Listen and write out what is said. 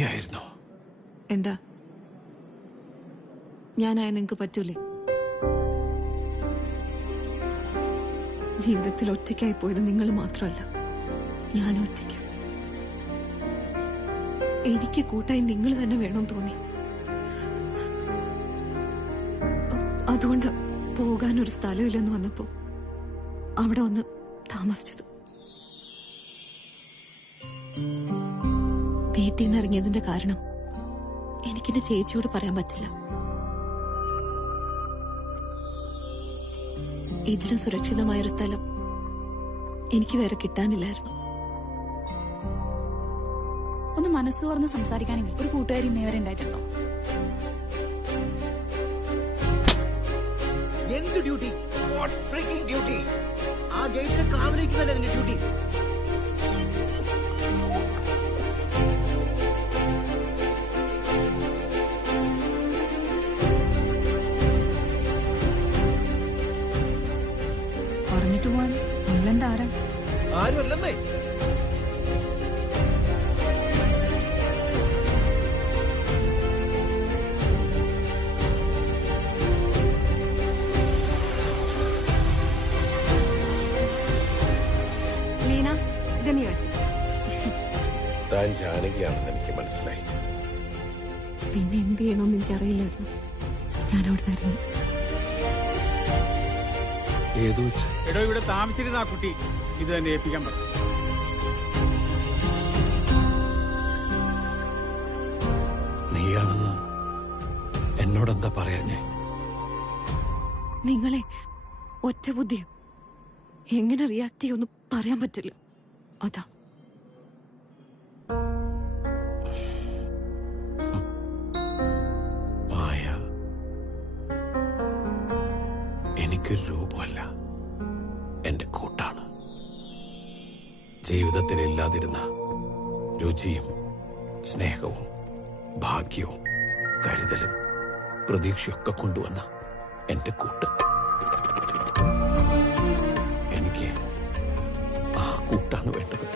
നീയായിരുന്നോ? എന്താ ഞാനായ നിങ്ങക്ക് പറ്റൂലേ? ജീവിതത്തിൽ ഒറ്റയ്ക്കായി പോയത് നിങ്ങൾ മാത്രമല്ല, ഞാൻ ഒറ്റയ്ക്ക്. എനിക്ക് കൂട്ടായി നിങ്ങൾ തന്നെ വേണമെന്ന് തോന്നി. അതുകൊണ്ട് പോകാനൊരു സ്ഥലമില്ലെന്ന് വന്നപ്പോ അവിടെ വന്ന് താമസിച്ചത്. വീട്ടിൽ നിന്ന് ഇറങ്ങിയതിന്റെ കാരണം എനിക്കെന്റെ ചേച്ചിയോട് പറയാൻ പറ്റില്ല. ഇതിലും സുരക്ഷിതമായൊരു സ്ഥലം എനിക്ക് വേറെ കിട്ടാനില്ലായിരുന്നു. ഒന്ന് മനസ്സ് തുറന്ന് സംസാരിക്കാനെങ്കിൽ ഒരു കൂട്ടുകാരി നേരെ ഉണ്ടായിട്ടുണ്ടോ? എന്ത് ഡ്യൂട്ടി? What freaking duty? ആ ഗേറ്റിലെ കാവലിരിക്കുന്നല്ലേ നിന്റെ ഡ്യൂട്ടി? പറഞ്ഞിട്ട് പോവാൻ നിങ്ങളെന്താ ആരാ? ആരുമല്ലെന്നേ. ലീന, ഇത് നീ വെച്ച്. താൻ ജാനകിയാണെന്ന് എനിക്ക് മനസ്സിലായി. പിന്നെ എന്ത് ചെയ്യണമെന്ന് എനിക്കറിയില്ലായിരുന്നു. ഞാനവിടെ തരുന്നു. ഏതു വെച്ച്? എടോ, ഇവിടെ താമസിച്ചിരുന്ന ആ കുട്ടി ഇത് തന്നെ ഏൽപ്പിക്കാൻ പറഞ്ഞു. നീയാണെന്ന് എന്നോടെന്താ പറയാഞ്ഞേ? നിങ്ങളെ ഒറ്റ ബുദ്ധിയും എങ്ങനെ റിയാക്ട് ചെയ്യുമെന്ന് പറയാൻ പറ്റില്ല. അതാ. മായ എനിക്കൊരു രൂപമല്ല, എന്റെ കൂട്ടാണ്. ജീവിതത്തിൽ ഇല്ലാതിരുന്ന രുചിയും സ്നേഹവും ഭാഗ്യവും കരുതലും പ്രതീക്ഷയൊക്കെ കൊണ്ടുവന്ന എന്റെ കൂട്ട്. എനിക്ക് ആ കൂട്ടാണ് വേണ്ടത്.